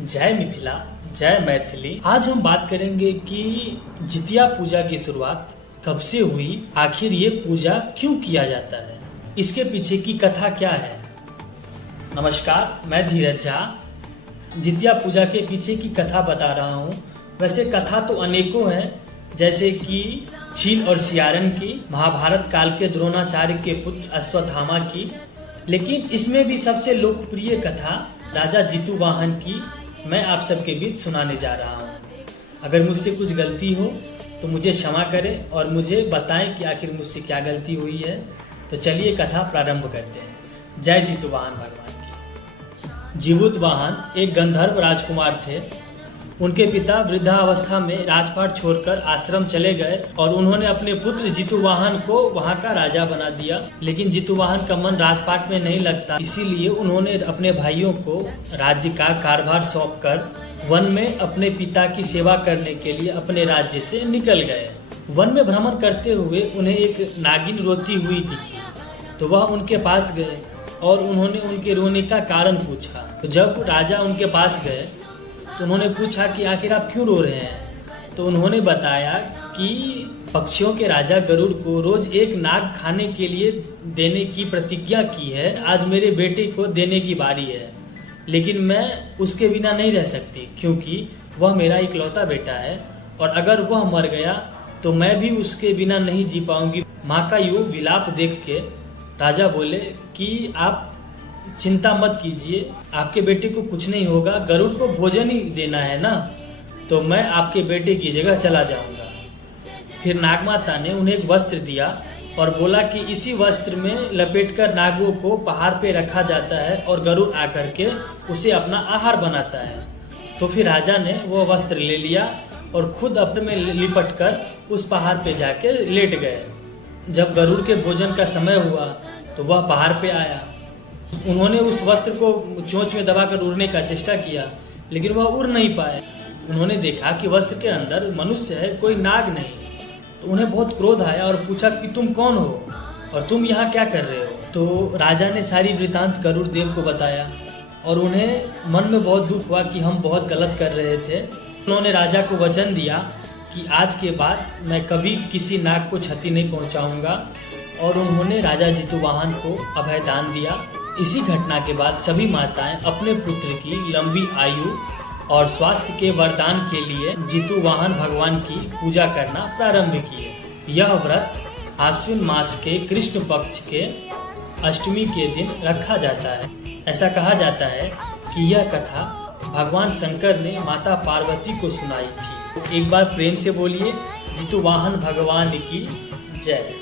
जय मिथिला, जय मैथिली। आज हम बात करेंगे कि जितिया पूजा की शुरुआत कब से हुई, आखिर ये पूजा क्यों किया जाता है, इसके पीछे की कथा क्या है। नमस्कार, मैं धीरज झा जितिया पूजा के पीछे की कथा बता रहा हूँ। वैसे कथा तो अनेकों हैं, जैसे कि छील और सियारन की, महाभारत काल के द्रोणाचार्य के पुत्र अश्वत्थामा की, लेकिन इसमें भी सबसे लोकप्रिय कथा राजा जितुवाहन की मैं आप सबके बीच सुनाने जा रहा हूँ। अगर मुझसे कुछ गलती हो तो मुझे क्षमा करें और मुझे बताएं कि आखिर मुझसे क्या गलती हुई है। तो चलिए कथा प्रारंभ करते हैं। जय जितुवाहन भगवान की। जिवुतवाहन एक गंधर्व राजकुमार थे। उनके पिता वृद्धावस्था में राजपाट छोड़कर आश्रम चले गए और उन्होंने अपने पुत्र जितुवाहन को वहां का राजा बना दिया। लेकिन जितुवाहन का मन राजपाट में नहीं लगता, इसीलिए उन्होंने अपने भाइयों को राज्य का कारभार सौंपकर वन में अपने पिता की सेवा करने के लिए अपने राज्य से निकल गए। वन में भ्रमण करते हुए उन्हें एक नागिन रोती हुई दिखी, तो वह उनके पास गए और उन्होंने उनके रोने का कारण पूछा। तो जब राजा उनके पास गए तो उन्होंने पूछा कि आखिर आप क्यों रो रहे हैं। तो उन्होंने बताया कि पक्षियों के राजा गरुड़ को रोज एक नाग खाने के लिए देने की प्रतिज्ञा की है। आज मेरे बेटे को देने की बारी है, लेकिन मैं उसके बिना नहीं रह सकती, क्योंकि वह मेरा इकलौता बेटा है और अगर वह मर गया तो मैं भी उसके बिना नहीं जी पाऊंगी। माँ का यूं विलाप देख के राजा बोले कि आप चिंता मत कीजिए, आपके बेटे को कुछ नहीं होगा, गरुड़ को भोजन ही देना है ना, तो मैं आपके बेटे की जगह चला जाऊंगा। फिर नागमाता ने उन्हें एक वस्त्र दिया और बोला कि इसी वस्त्र में लपेटकर नागों को पहाड़ पे रखा जाता है और गरुड़ आकर के उसे अपना आहार बनाता है। तो फिर राजा ने वो वस्त्र ले लिया और खुद अपने में लिपट कर उस पहाड़ पे जाके लेट गए। जब गरुड़ के भोजन का समय हुआ तो वह पहाड़ पे आया। उन्होंने उस वस्त्र को चोंच में दबाकर उड़ने का चेष्टा किया, लेकिन वह उड़ नहीं पाए। उन्होंने देखा कि वस्त्र के अंदर मनुष्य है, कोई नाग नहीं। तो उन्हें बहुत क्रोध आया और पूछा कि तुम कौन हो और तुम यहाँ क्या कर रहे हो। तो राजा ने सारी वृतांत गरुड़ देव को बताया और उन्हें मन में बहुत दुख हुआ कि हम बहुत गलत कर रहे थे। उन्होंने राजा को वचन दिया कि आज के बाद मैं कभी किसी नाग को क्षति नहीं पहुँचाऊँगा, और उन्होंने राजा जितुवाहन को अभयदान दिया। इसी घटना के बाद सभी माताएं अपने पुत्र की लंबी आयु और स्वास्थ्य के वरदान के लिए जितुवाहन भगवान की पूजा करना प्रारंभ किए। यह व्रत आश्विन मास के कृष्ण पक्ष के अष्टमी के दिन रखा जाता है। ऐसा कहा जाता है कि यह कथा भगवान शंकर ने माता पार्वती को सुनाई थी। एक बार प्रेम से बोलिए, जितुवाहन भगवान की जय।